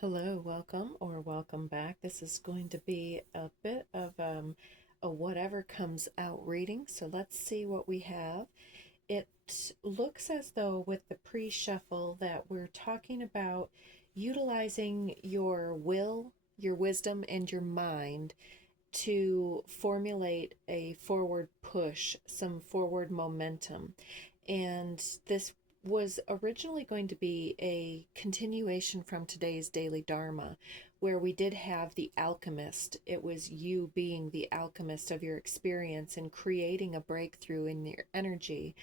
Hello, welcome or welcome back. This is going to be a bit of a whatever comes out reading. So let's see what we have. It looks as though with the pre-shuffle that we're talking about utilizing your will, your wisdom, and your mind to formulate a forward push, some forward momentum. And this was originally going to be a continuation from today's daily Dharma, where we did have the alchemist. It was you being the alchemist of your experience and creating a breakthrough in your energy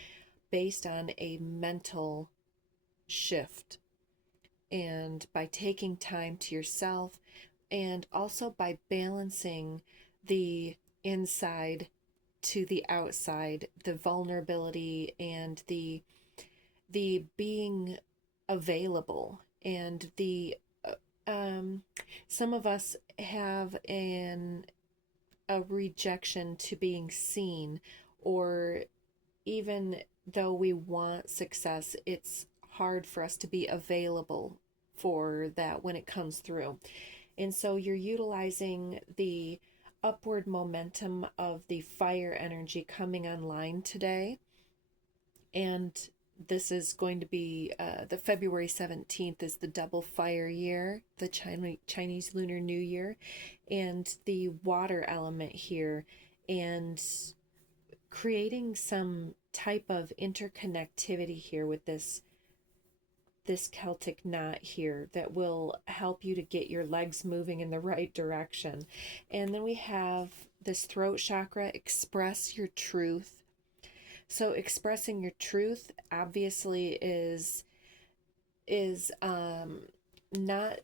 based on a mental shift. And by taking time to yourself, and also by balancing the inside to the outside, the vulnerability and the being available and the some of us have a rejection to being seen, or even though we want success, it's hard for us to be available for that when it comes through. And so you're utilizing the upward momentum of the fire energy coming online today. And this is going to be the February 17th is the double fire year, the Chinese Lunar New Year, and the water element here, and creating some type of interconnectivity here with this Celtic knot here that will help you to get your legs moving in the right direction. And then we have this throat chakra, express your truth. So expressing your truth obviously is not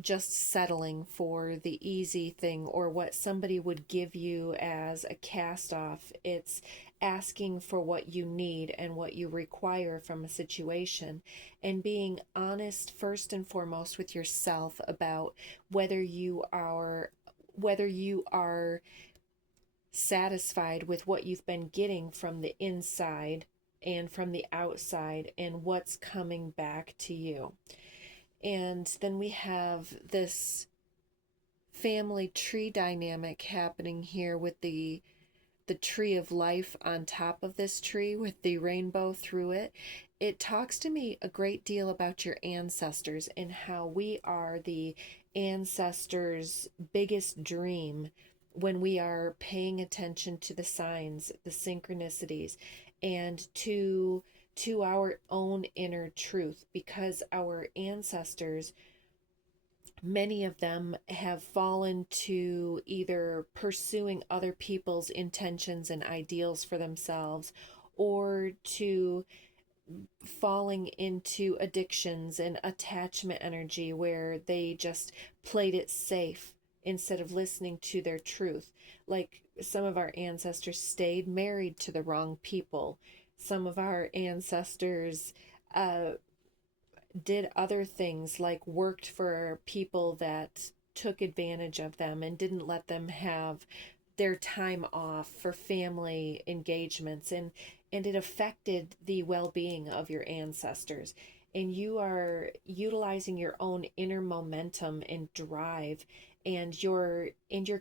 just settling for the easy thing or what somebody would give you as a cast off. It's asking for what you need and what you require from a situation, and being honest first and foremost with yourself about whether you are satisfied with what you've been getting from the inside and from the outside and what's coming back to you. And then we have this family tree dynamic happening here with the tree of life on top of this tree with the rainbow through it. It talks to me a great deal about your ancestors and how we are the ancestors' biggest dream when we are paying attention to the signs, the synchronicities, and to our own inner truth, because our ancestors, many of them have fallen to either pursuing other people's intentions and ideals for themselves, or to falling into addictions and attachment energy where they just played it safe instead of listening to their truth. Like some of our ancestors stayed married to the wrong people. Some of our ancestors uh, did other things like worked for people that took advantage of them and didn't let them have their time off for family engagements, and it affected the well-being of your ancestors. And you are utilizing your own inner momentum and drive and your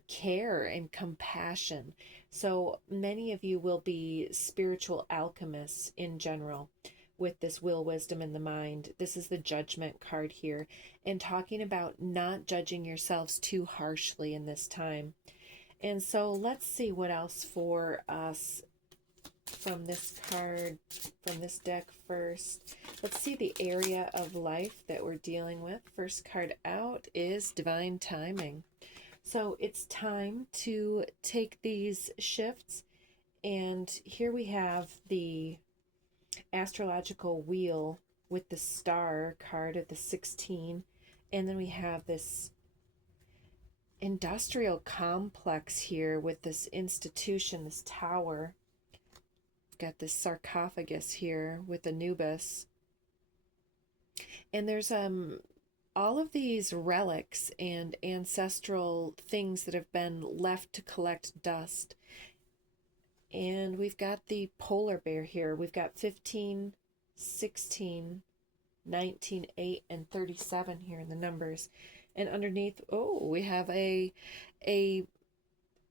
care and compassion. So many of you will be spiritual alchemists in general with this will, wisdom, and the mind. This is the judgment card here, and talking about not judging yourselves too harshly in this time. And so let's see what else for us from this card, from this deck first. Let's see the area of life that we're dealing with. First card out is divine timing. So it's time to take these shifts. And here we have the astrological wheel with the star card at the 16. And then we have this industrial complex here with this institution, this tower. Got this sarcophagus here with Anubis. And there's all of these relics and ancestral things that have been left to collect dust. And we've got the polar bear here. We've got 15, 16, 19, 8, and 37 here in the numbers. And underneath, we have a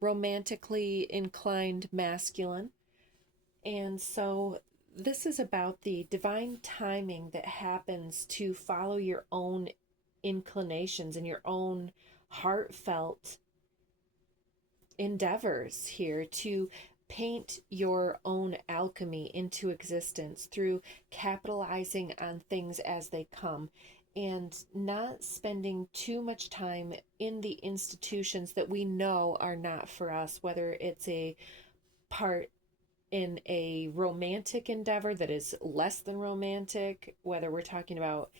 romantically inclined masculine. And so this is about the divine timing that happens to follow your own inclinations and your own heartfelt endeavors here to paint your own alchemy into existence through capitalizing on things as they come and not spending too much time in the institutions that we know are not for us, whether it's a part in a romantic endeavor that is less than romantic, whether we're talking about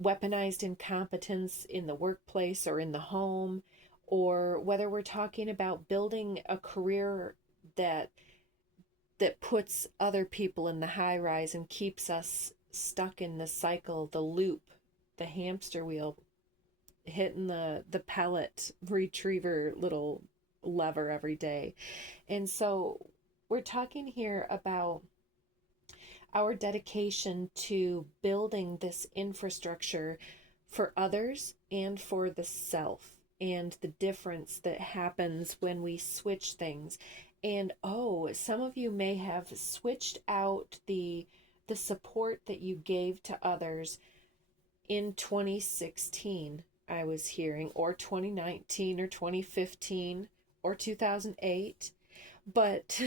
weaponized incompetence in the workplace or in the home, or whether we're talking about building a career that puts other people in the high rise and keeps us stuck in the cycle, the loop, the hamster wheel, hitting the pellet retriever little lever every day. And so we're talking here about our dedication to building this infrastructure for others and for the self, and the difference that happens when we switch things. And some of you may have switched out the support that you gave to others in 2016, I was hearing, or 2019 or 2015 or 2008. But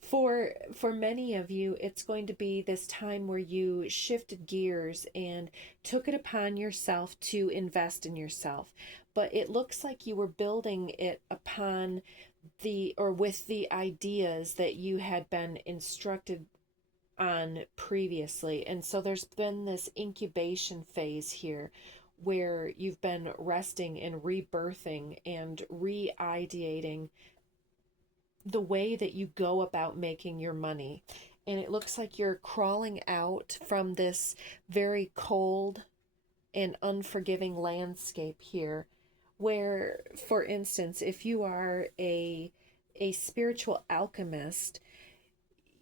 for many of you, it's going to be this time where you shifted gears and took it upon yourself to invest in yourself. But it looks like you were building it upon with the ideas that you had been instructed on previously. And so there's been this incubation phase here where you've been resting and rebirthing and re-ideating the way that you go about making your money. And it looks like you're crawling out from this very cold and unforgiving landscape here, where, for instance, if you are a spiritual alchemist,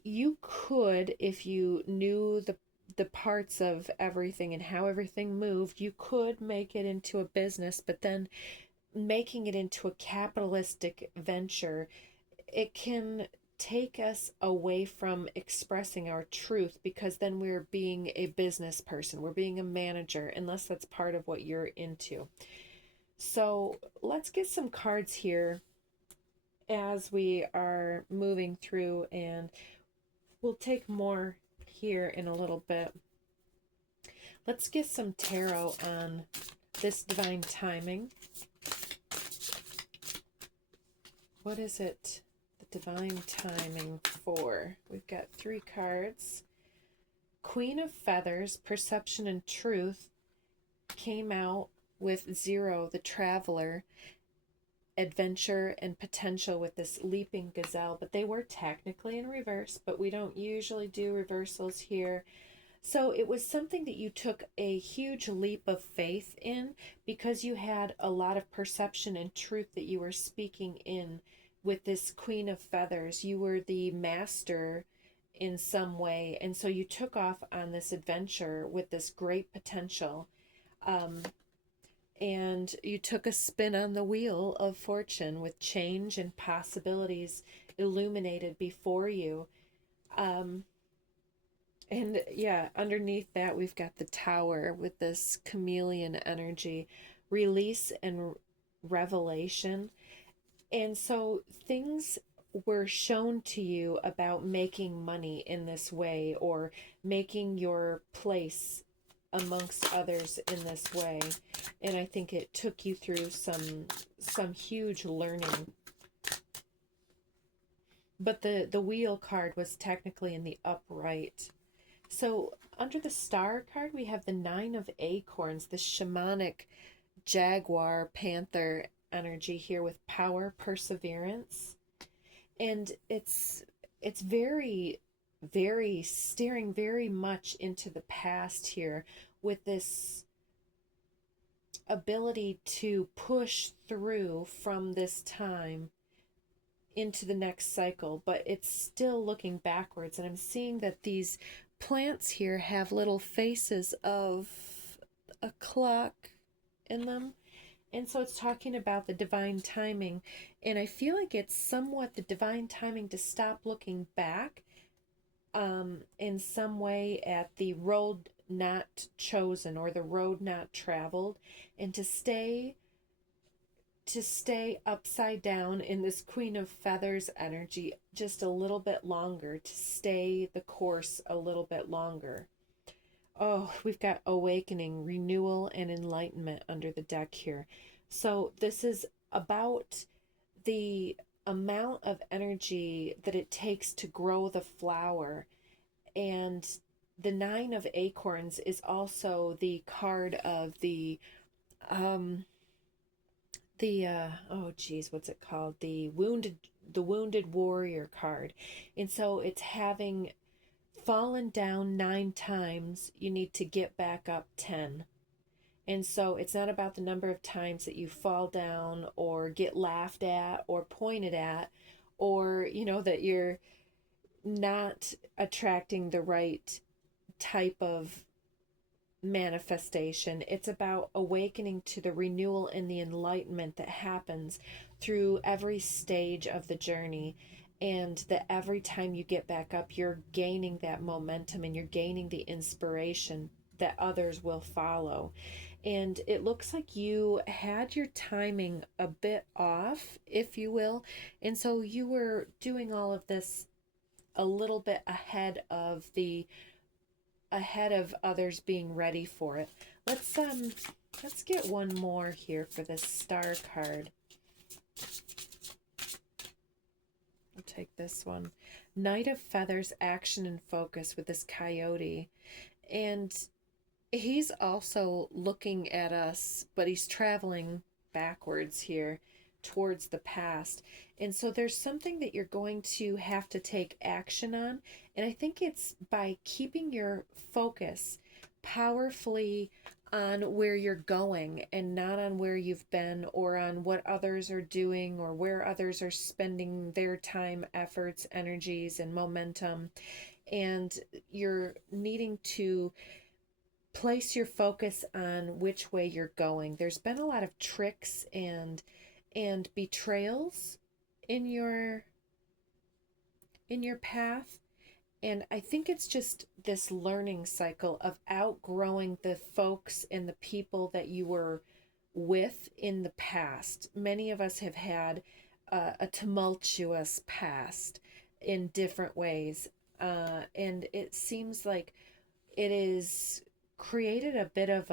you could, if you knew the parts of everything and how everything moved, you could make it into a business. But then making it into a capitalistic venture, it can take us away from expressing our truth, because then we're being a business person, we're being a manager, unless that's part of what you're into. So let's get some cards here as we are moving through, and we'll take more here in a little bit. Let's get some tarot on this divine timing. What is it? The divine timing for? We've got 3 cards. Queen of Feathers, Perception and Truth, came out with 0, the Traveler, Adventure and Potential with this Leaping Gazelle, but they were technically in reverse, but we don't usually do reversals here. So it was something that you took a huge leap of faith in, because you had a lot of perception and truth that you were speaking in with this Queen of Feathers. You were the master in some way, and so you took off on this adventure with this great potential. And you took a spin on the wheel of fortune with change and possibilities illuminated before you. And yeah, underneath that, we've got the Tower with this chameleon energy, release and revelation. And so things were shown to you about making money in this way, or making your place amongst others in this way. And I think it took you through some huge learning. But the wheel card was technically in the upright. So under the Star card, we have the 9 of Acorns, the shamanic jaguar panther energy here with power, perseverance. And it's very, very staring very much into the past here, with this ability to push through from this time into the next cycle, but it's still looking backwards. And I'm seeing that these plants here have little faces of a clock in them. And so it's talking about the divine timing. And I feel like it's somewhat the divine timing to stop looking back in some way at the road not chosen or the road not traveled, and to stay upside down in this Queen of Feathers energy just a little bit longer, to stay the course a little bit longer. Oh, we've got awakening, renewal, and enlightenment under the deck here. So this is about the amount of energy that it takes to grow the flower. And the Nine of Acorns is also the card of the oh geez, what's it called? The wounded warrior card. And so it's having fallen down 9 times, you need to get back up 10. And so it's not about the number of times that you fall down or get laughed at or pointed at, or, you know, that you're not attracting the right type of manifestation. It's about awakening to the renewal and the enlightenment that happens through every stage of the journey. And that every time you get back up, you're gaining that momentum and you're gaining the inspiration that others will follow. And it looks like you had your timing a bit off, if you will. And so you were doing all of this a little bit ahead of others being ready for it. Let's get one more here for this star card. I'll take this one. Knight of Feathers, action and focus with this coyote. And he's also looking at us, but he's traveling backwards here towards the past. And so there's something that you're going to have to take action on. And I think it's by keeping your focus powerfully on where you're going and not on where you've been or on what others are doing or where others are spending their time, efforts, energies, and momentum. And you're needing to place your focus on which way you're going. There's been a lot of tricks and betrayals in your path. And I think it's just this learning cycle of outgrowing the folks and the people that you were with in the past. Many of us have had a tumultuous past in different ways. And it seems like it is created a bit of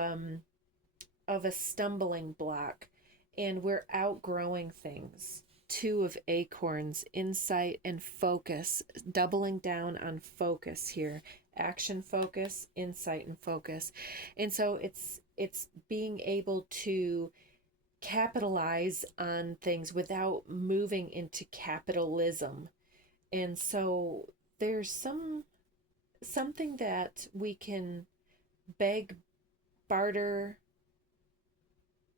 a stumbling block, and we're outgrowing things. 2 of Acorns, insight and focus, doubling down on focus here. Action focus, insight and focus. And so it's being able to capitalize on things without moving into capitalism. And so there's something that we can beg, barter,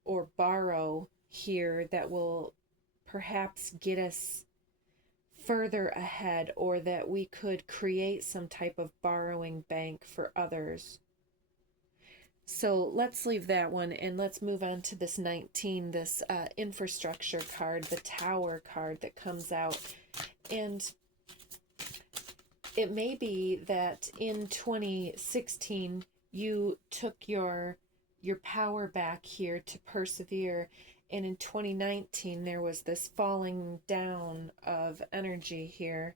or borrow here that will perhaps get us further ahead, or that we could create some type of borrowing bank for others. So let's leave that one and let's move on to this 19, this infrastructure card, the Tower card that comes out. And it may be that in 2016 you took your power back here to persevere, and in 2019 there was this falling down of energy here.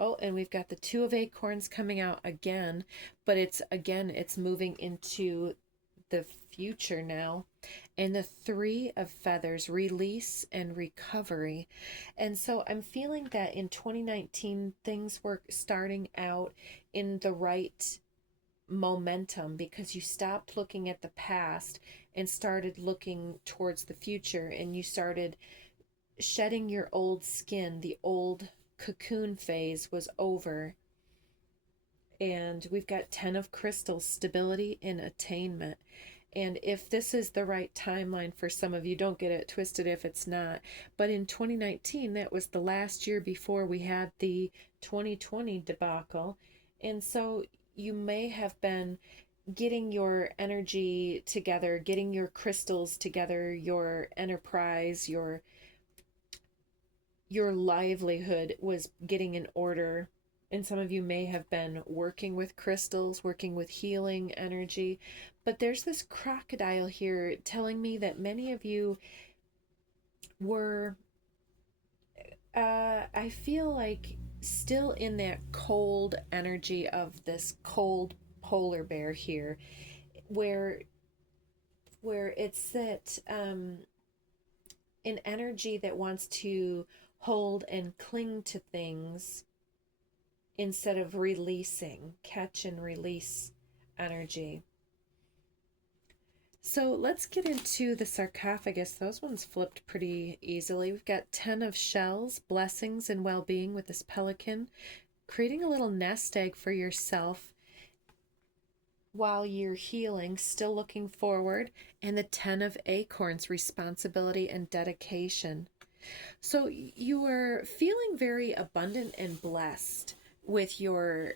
Oh, and we've got the 2 of Acorns coming out again, but it's moving into the future now. And the 3 of Feathers, release and recovery. And so I'm feeling that in 2019 things were starting out in the right momentum because you stopped looking at the past and started looking towards the future, and you started shedding your old skin. The old cocoon phase was over. And we've got 10 of Crystals, stability and attainment. And if this is the right timeline for some of you, don't get it twisted if it's not. But in 2019, that was the last year before we had the 2020 debacle. And so you may have been getting your energy together, getting your crystals together, your enterprise, your livelihood was getting in order. And some of you may have been working with crystals, working with healing energy. But there's this crocodile here telling me that many of you were, I feel like, still in that cold energy of this cold polar bear here, where it's that an energy that wants to hold and cling to things instead of releasing, catch and release energy. So let's get into the sarcophagus. Those ones flipped pretty easily. We've got 10 of shells, blessings and well-being with this pelican, creating a little nest egg for yourself while you're healing, still looking forward, and the 10 of acorns, responsibility and dedication. So you are feeling very abundant and blessed with your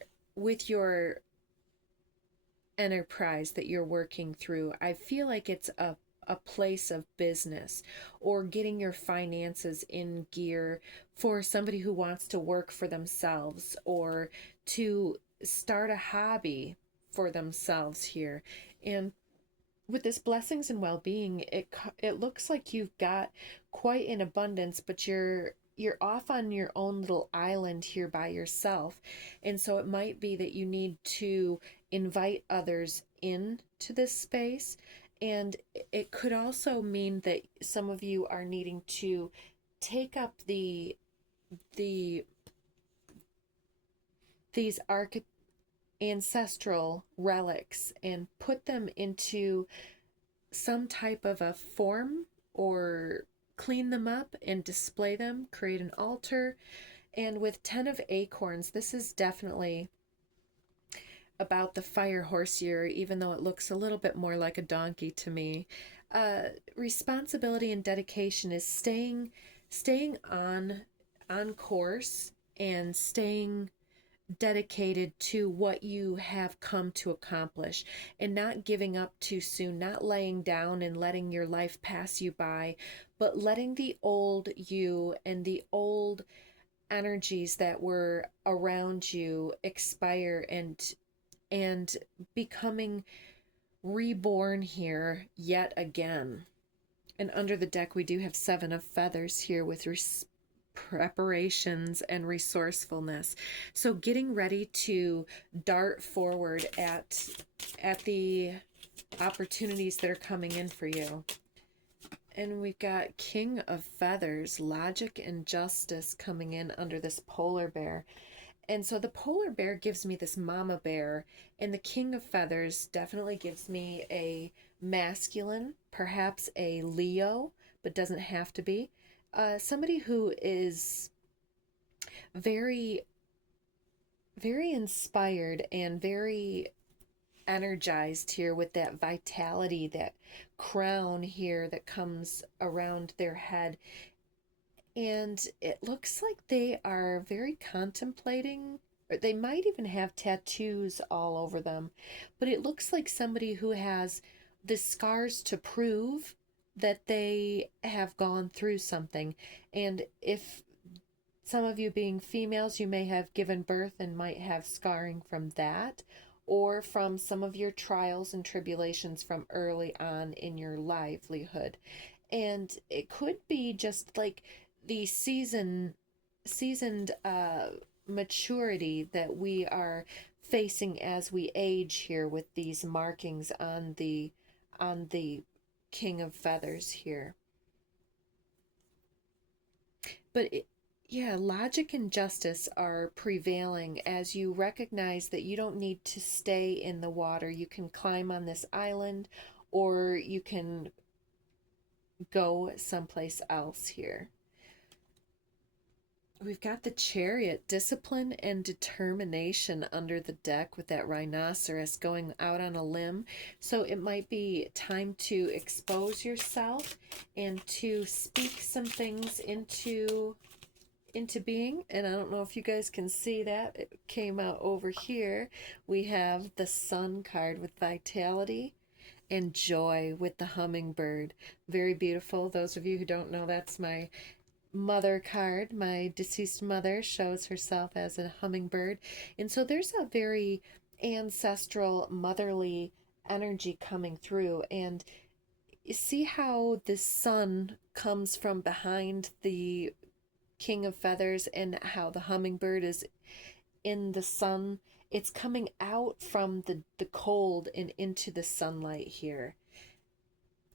enterprise that you're working through. I feel like it's a place of business or getting your finances in gear for somebody who wants to work for themselves or to start a hobby for themselves here. And with this blessings and well-being, it looks like you've got quite an abundance, but you're off on your own little island here by yourself. And so it might be that you need to invite others into this space. And it could also mean that some of you are needing to take up these ancestral relics and put them into some type of a form, or clean them up and display them, create an altar. And with 10 of acorns, this is definitely about the fire horse here, even though it looks a little bit more like a donkey to me. Responsibility and dedication is staying on course and staying dedicated to what you have come to accomplish and not giving up too soon, not laying down and letting your life pass you by, but letting the old you and the old energies that were around you expire and becoming reborn here yet again. And under the deck we do have 7 of feathers here with preparations and resourcefulness. So getting ready to dart forward at the opportunities that are coming in for you. And we've got King of Feathers, logic and justice coming in under this polar bear. And so the polar bear gives me this mama bear, and the King of Feathers definitely gives me a masculine, perhaps a Leo, but doesn't have to be. Somebody who is very, very inspired and very energized here with that vitality, that crown here that comes around their head. And it looks like they are very contemplating, or they might even have tattoos all over them. But it looks like somebody who has the scars to prove that they have gone through something. And if some of you being females, you may have given birth and might have scarring from that, or from some of your trials and tribulations from early on in your livelihood. And it could be just like the seasoned maturity that we are facing as we age here with these markings on the King of Feathers here. But yeah, logic and justice are prevailing as you recognize that you don't need to stay in the water. You can climb on this island, or you can go someplace else here. We've got the Chariot, discipline and determination under the deck with that rhinoceros going out on a limb. So it might be time to expose yourself and to speak some things into into being. And I don't know if you guys can see that. It came out over here. We have the Sun card with vitality and joy with the hummingbird. Very beautiful. Those of you who don't know, that's my mother card. My deceased mother shows herself as a hummingbird. And so there's a very ancestral, motherly energy coming through. And you see how the sun comes from behind the king of feathers and how the hummingbird is in the sun. It's coming out from the cold and into the sunlight here.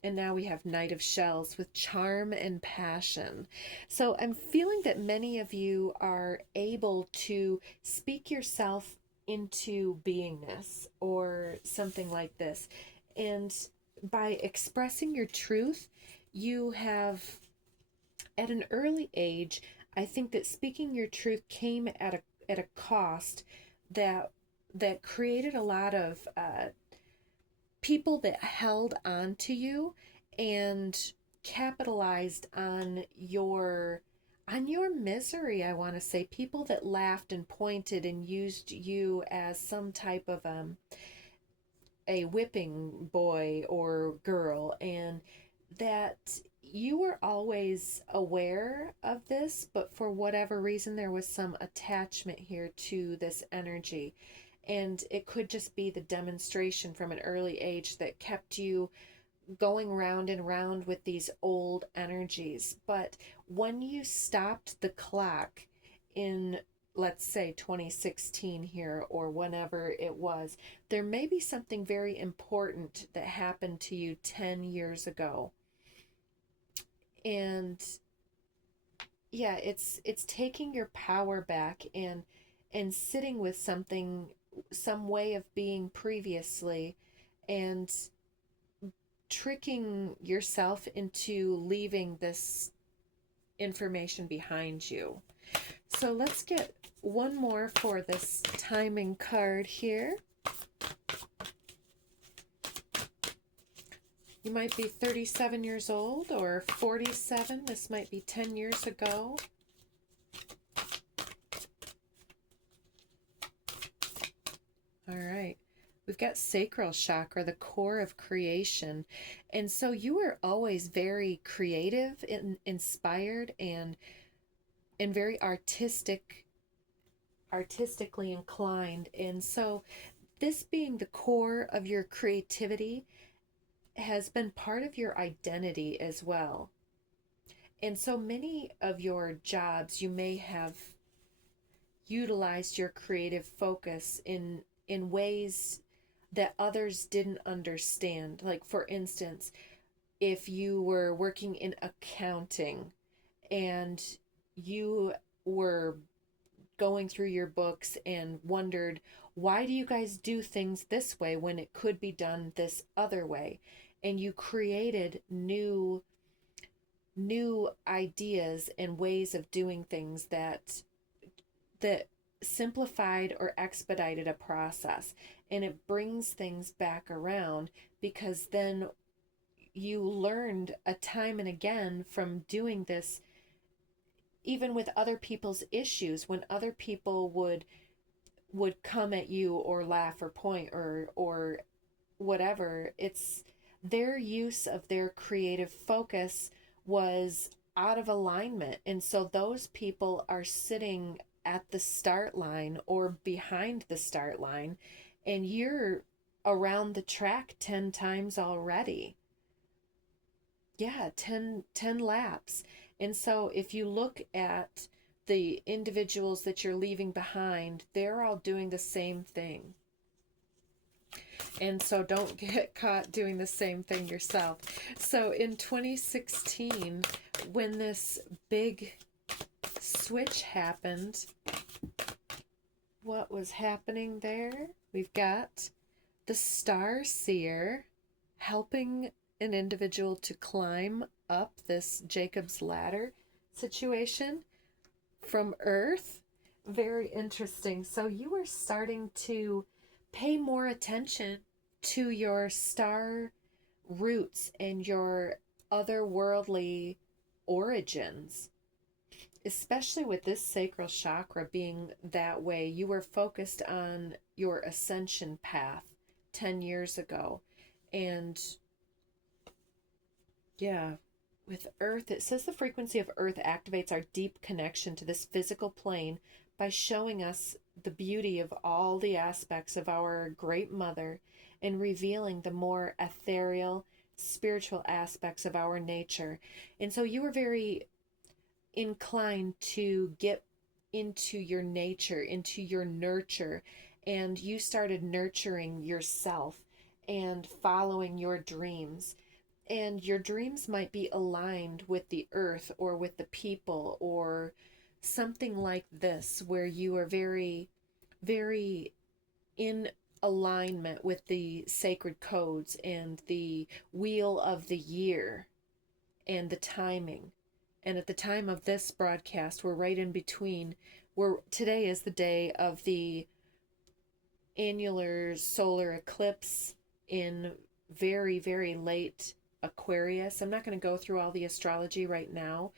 And now we have Knight of Shells with charm and passion. So I'm feeling that many of you are able to speak yourself into beingness or something like this. And by expressing your truth, you have, at an early age, I think that speaking your truth came at a cost that created a lot of people that held on to you and capitalized on your misery. I want to say people that laughed and pointed and used you as some type of a whipping boy or girl, and that you were always aware of this, but for whatever reason there was some attachment here to this energy. And it could just be the demonstration from an early age that kept you going round and round with these old energies. But when you stopped the clock in, let's say, 2016 here or whenever it was, there may be something very important that happened to you 10 years ago. And yeah, it's taking your power back and sitting with something, some way of being previously, and tricking yourself into leaving this information behind you. So let's get one more for this timing card here. You might be 37 years old or 47. This might be 10 years ago. All right. We've got sacral chakra, the core of creation. And so you were always very creative and inspired and very artistically inclined. And so this being the core of your creativity has been part of your identity as well. And so many of your jobs, you may have utilized your creative focus in ways that others didn't understand. Like, for instance, if you were working in accounting and you were going through your books and wondered, why do you guys do things this way when it could be done this other way? And you created new ideas and ways of doing things that simplified or expedited a process. And it brings things back around because then you learned a time and again from doing this, even with other people's issues, when other people would come at you or laugh or point or whatever. It's their use of their creative focus was out of alignment. And so those people are sitting at the start line or behind the start line, and you're around the track 10 times already. Yeah, 10 laps. And so if you look at the individuals that you're leaving behind, they're all doing the same thing. And so don't get caught doing the same thing yourself. So in 2016, when this big switch happened, what was happening there? We've got the Star Seer helping an individual to climb up this Jacob's Ladder situation from Earth. Very interesting. So you were starting to pay more attention to your star roots and your otherworldly origins. especially with this sacral chakra being that way, you were focused on your ascension path 10 years ago. And yeah, with Earth, it says the frequency of Earth activates our deep connection to this physical plane by showing us the beauty of all the aspects of our Great Mother and revealing the more ethereal, spiritual aspects of our nature. And so you were very inclined to get into your nature, into your nurture, and you started nurturing yourself and following your dreams. And your dreams might be aligned with the earth or with the people or something like this, where you are very, very in alignment with the sacred codes and the wheel of the year and the timing. And at the time of this broadcast, we're right in between. Today is the day of the annular solar eclipse in very, very late Aquarius. I'm not going to go through all the astrology right now,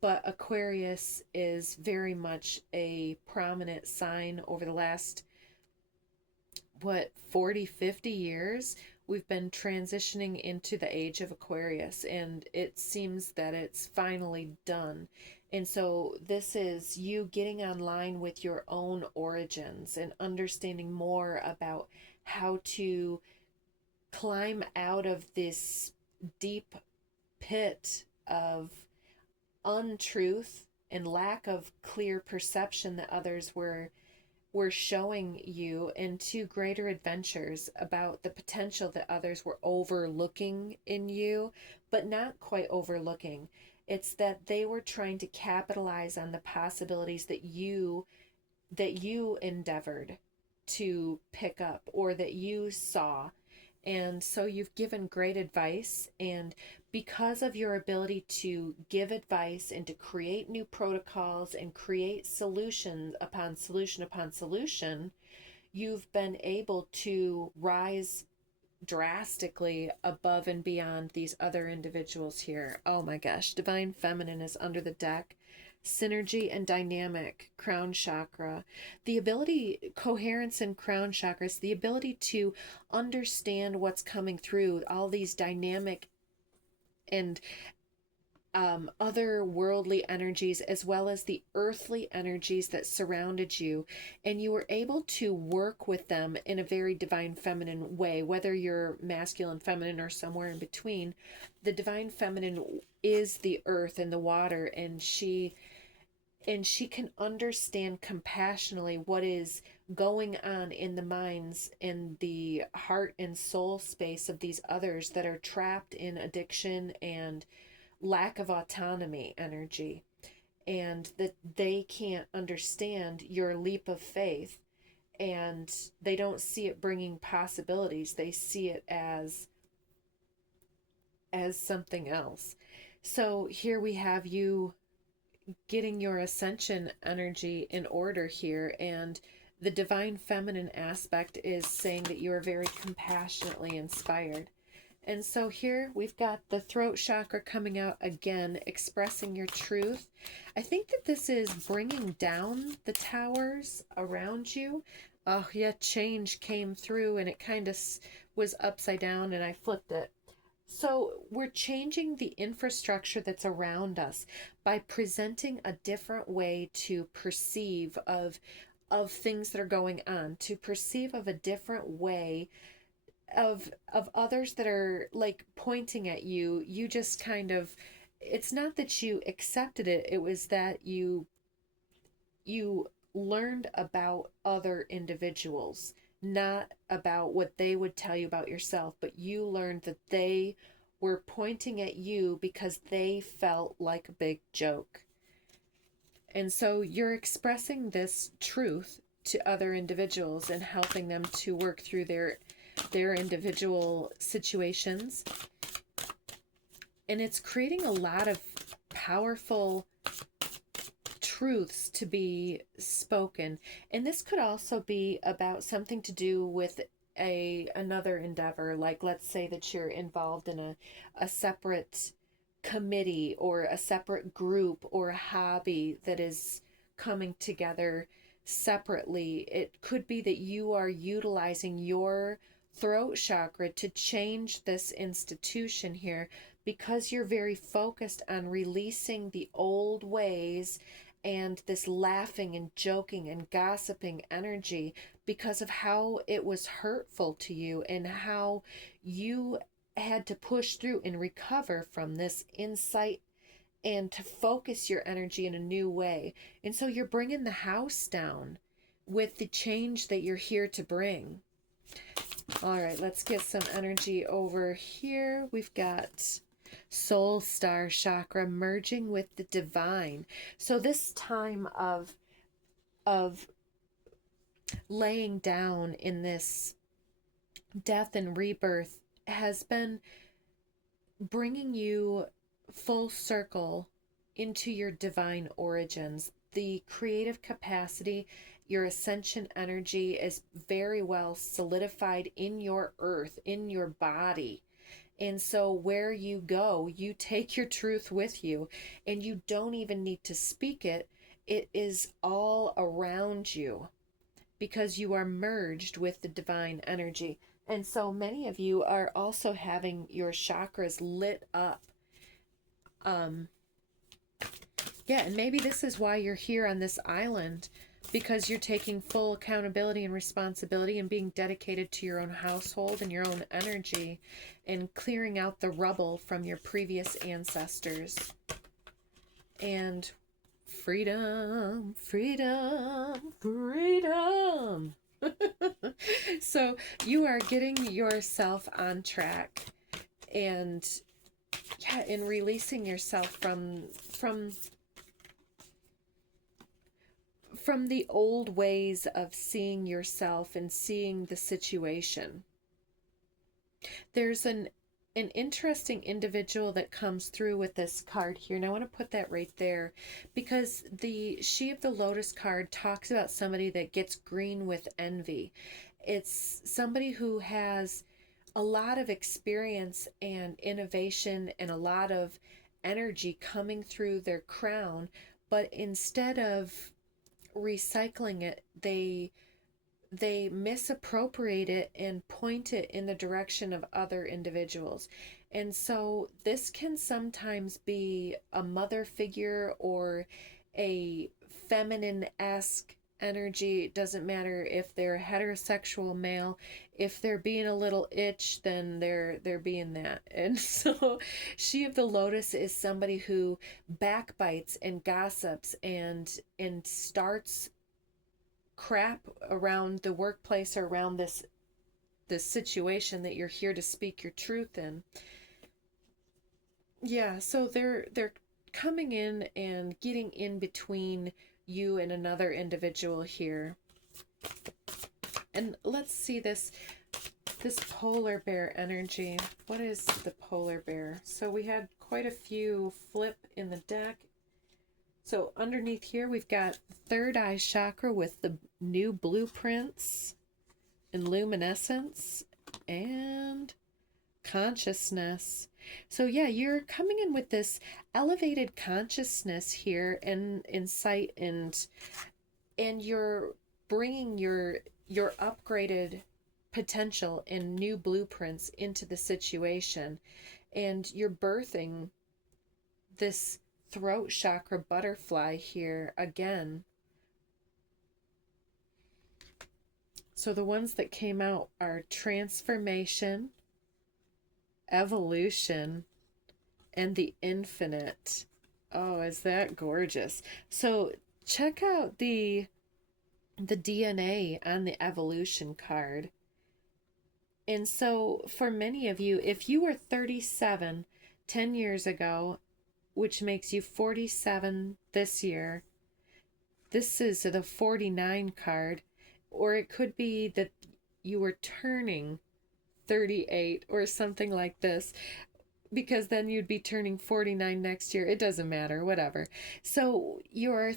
but Aquarius is very much a prominent sign over the last, 40, 50 years. We've been transitioning into the age of Aquarius, and it seems that it's finally done. And so this is you getting online with your own origins and understanding more about how to climb out of this deep pit of untruth and lack of clear perception that others were showing you, into greater adventures about the potential that others were overlooking in you, but not quite overlooking. It's that they were trying to capitalize on the possibilities that you endeavored to pick up or that you saw. And so you've given great advice, and because of your ability to give advice and to create new protocols and create solution upon solution upon solution, you've been able to rise drastically above and beyond these other individuals here. Oh my gosh, Divine Feminine is under the deck. Synergy and dynamic, crown chakra. The ability, coherence in crown chakras, the ability to understand what's coming through, all these dynamic and other worldly energies, as well as the earthly energies that surrounded you, and you were able to work with them in a very divine feminine way, whether you're masculine, feminine, or somewhere in between. The divine feminine is the earth and the water, and she can understand compassionately what is going on in the minds and the heart and soul space of these others that are trapped in addiction and lack of autonomy energy, and that they can't understand your leap of faith, and they don't see it bringing possibilities. They see it as something else. So here we have you getting your ascension energy in order here, and the divine feminine aspect is saying that you are very compassionately inspired. And so here we've got the throat chakra coming out again, expressing your truth. I think that this is bringing down the towers around you. Oh yeah, change came through and it kind of was upside down and I flipped it. So we're changing the infrastructure that's around us by presenting a different way to perceive of things that are going on, to perceive of a different way of others that are like pointing at you. You just kind of, it's not that you accepted it, it was that you learned about other individuals, not about what they would tell you about yourself, but you learned that they were pointing at you because they felt like a big joke. And so you're expressing this truth to other individuals and helping them to work through their individual situations. And it's creating a lot of powerful truths to be spoken. And this could also be about something to do with another endeavor. Like, let's say that you're involved in a separate committee or a separate group or a hobby that is coming together separately. It could be that you are utilizing your throat chakra to change this institution here because you're very focused on releasing the old ways and this laughing and joking and gossiping energy because of how it was hurtful to you and how you had to push through and recover from this insight and to focus your energy in a new way. And so you're bringing the house down with the change that you're here to bring. All right, let's get some energy over here. We've got Soul Star Chakra merging with the divine. So this time of laying down in this death and rebirth has been bringing you full circle into your divine origins. The creative capacity, your ascension energy is very well solidified in your earth, in your body. And so where you go, you take your truth with you, and you don't even need to speak it. It is all around you because you are merged with the divine energy. And so many of you are also having your chakras lit up. Yeah, and maybe this is why you're here on this island, because you're taking full accountability and responsibility and being dedicated to your own household and your own energy and clearing out the rubble from your previous ancestors. And freedom, freedom, freedom. So you are getting yourself on track and yeah, in releasing yourself from the old ways of seeing yourself and seeing the situation. There's an interesting individual that comes through with this card here, and I want to put that right there because the She of the Lotus card talks about somebody that gets green with envy. It's somebody who has a lot of experience and innovation and a lot of energy coming through their crown, but instead of recycling it, they misappropriate it and point it in the direction of other individuals. And so this can sometimes be a mother figure or a feminine-esque energy. It doesn't matter if they're a heterosexual male. If they're being a little itch, then they're being that. And so She of the Lotus is somebody who backbites and gossips and starts crap around the workplace or around this situation that you're here to speak your truth in. Yeah, so they're coming in and getting in between you and another individual here. And let's see this polar bear energy. What is the polar bear? So we had quite a few flip in the deck. So underneath here, we've got third eye chakra with the new blueprints and luminescence and consciousness. So yeah, you're coming in with this elevated consciousness here and insight, and you're bringing your upgraded potential and new blueprints into the situation, and you're birthing this throat chakra butterfly here again. So the ones that came out are transformation, evolution, and the infinite. Oh, is that gorgeous? So check out the DNA on the evolution card. And so for many of you, if you were 37 10 years ago, which makes you 47 this year, this is the 49 card, or it could be that you were turning 38 or something like this, because then you'd be turning 49 next year. It doesn't matter, whatever. So you are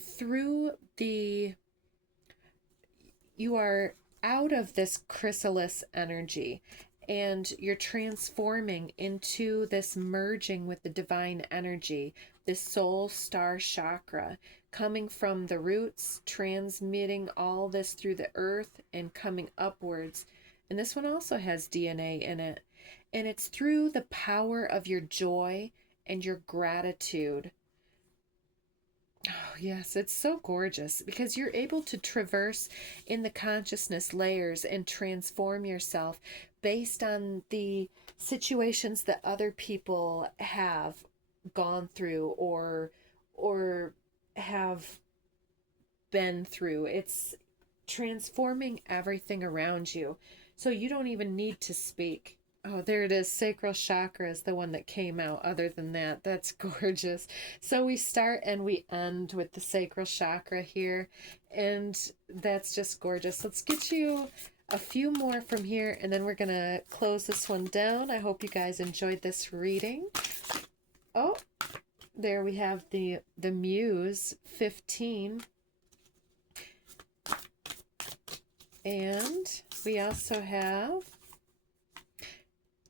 out of this chrysalis energy, and you're transforming into this merging with the divine energy, this soul star chakra, coming from the roots, transmitting all this through the earth and coming upwards. And this one also has DNA in it. And it's through the power of your joy and your gratitude. Oh, yes, it's so gorgeous because you're able to traverse in the consciousness layers and transform yourself based on the situations that other people have gone through or have been through. It's transforming everything around you. So you don't even need to speak. Oh, there it is. Sacral chakra is the one that came out. Other than that, that's gorgeous. So we start and we end with the sacral chakra here. And that's just gorgeous. Let's get you a few more from here and then we're going to close this one down. I hope you guys enjoyed this reading. Oh, there we have the Muse 15. And we also have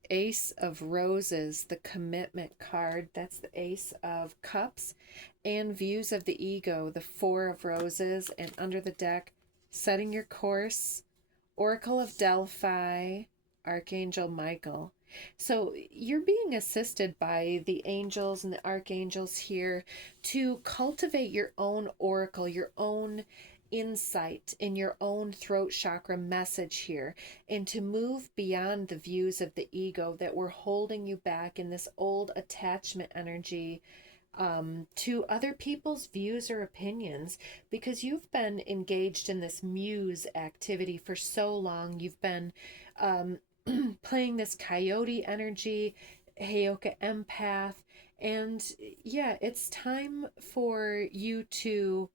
Ace of Roses, the commitment card. That's the Ace of Cups. And Views of the Ego, the Four of Roses. And under the deck, Setting Your Course, Oracle of Delphi, Archangel Michael. So you're being assisted by the angels and the archangels here to cultivate your own oracle, your own insight in your own throat chakra message here, and to move beyond the views of the ego that were holding you back in this old attachment energy to other people's views or opinions, because you've been engaged in this muse activity for so long. You've been playing this coyote energy, Heyoka empath, and yeah, it's time for you to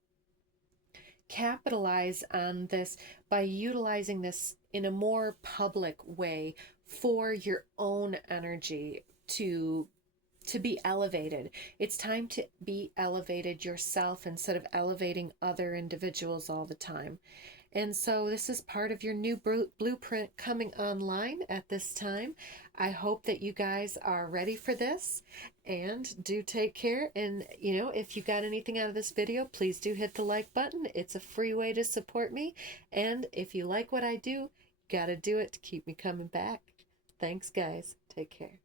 capitalize on this by utilizing this in a more public way for your own energy to be elevated. It's time to be elevated yourself instead of elevating other individuals all the time. And so this is part of your new blueprint coming online at this time. I hope that you guys are ready for this and do take care. And, you know, if you got anything out of this video, please do hit the like button. It's a free way to support me. And if you like what I do, you got to do it to keep me coming back. Thanks, guys. Take care.